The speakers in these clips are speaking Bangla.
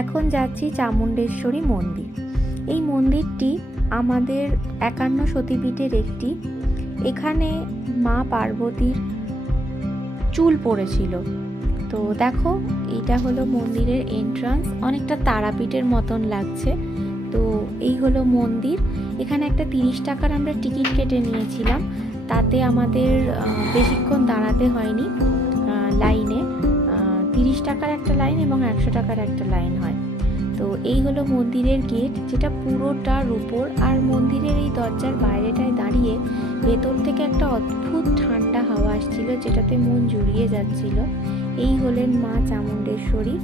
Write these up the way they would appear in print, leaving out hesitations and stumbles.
এখন যাচ্ছি চামুণ্ডেশ্বরী মন্দির। এই মন্দিরটি আমাদের 51 সতীপীঠের একটি। এখানে মা পার্বতীর চুল পড়েছিল। তো দেখো, এটা হলো মন্দিরের এন্ট্রান্স, অনেকটা তারাপীঠের মতন লাগছে। তো এই হলো মন্দির। এখানে একটা 30 টাকার আমরা টিকিট কেটে নিয়েছিলাম, তাতে আমাদের বেশিক্ষণ দাঁড়াতে হয়নি লাইনে। 30 টাকার একটা লাইন এবং 100 টাকার একটা লাইন হয়। তো এই হলো মন্দিরের গেট, যেটা পুরোটা রূপোর। আর মন্দিরের এই দরজার বাইরেটায় দাঁড়িয়ে ভেতর থেকে একটা অদ্ভুত ঠান্ডা হাওয়া আসছিল, যেটাতে মন জুড়িয়ে যাচ্ছিল। এই হলেন মা চামুণ্ডেশ্বরী।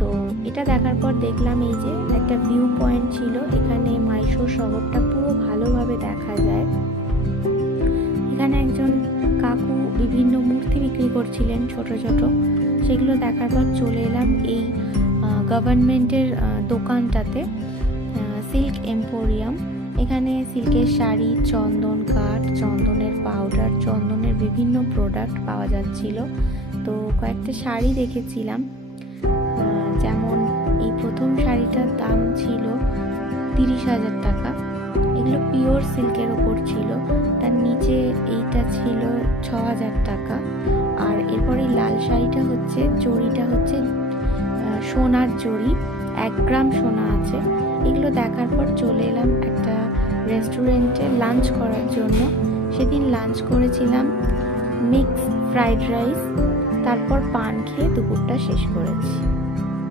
তো এটা দেখার পর দেখলাম এই যে একটা ভিউ পয়েন্ট ছিল, এখানে মাইশোর শহরটা পুরো ভালোভাবে দেখা যায়। এখানে একজন কাকু বিভিন্ন মূর্তি বিক্রি করছিলেন ছোট ছোট, সেগুলো দেখার পর চলে এলাম এই গভর্নমেন্টের দোকানটাতে, সিল্ক এম্পোরিয়াম। এখানে সিল্কের শাড়ি, চন্দন কাঠ, চন্দনের পাউডার, চন্দনের বিভিন্ন প্রোডাক্ট পাওয়া যাচ্ছিল। তো কয়েকটা শাড়ি দেখেছিলাম, যেমন এই প্রথম শাড়িটার দাম ছিল 30,000 টাকা। এগুলো পিওর সিল্কের ওপর ছিল। তার নিচে এইটা ছিল 6,000 টাকা। আর এরপরে লাল শাড়িটা হচ্ছে, জড়িটা হচ্ছে সোনার জড়ি, 1 গ্রাম সোনা আছে। এগুলো দেখার পর চলে এলাম একটা রেস্টুরেন্টে লাঞ্চ করার জন্য। সেদিন লাঞ্চ করেছিলাম মিক্স ফ্রাইড রাইস, তারপর পান খেয়ে দুপুরটা শেষ করেছি।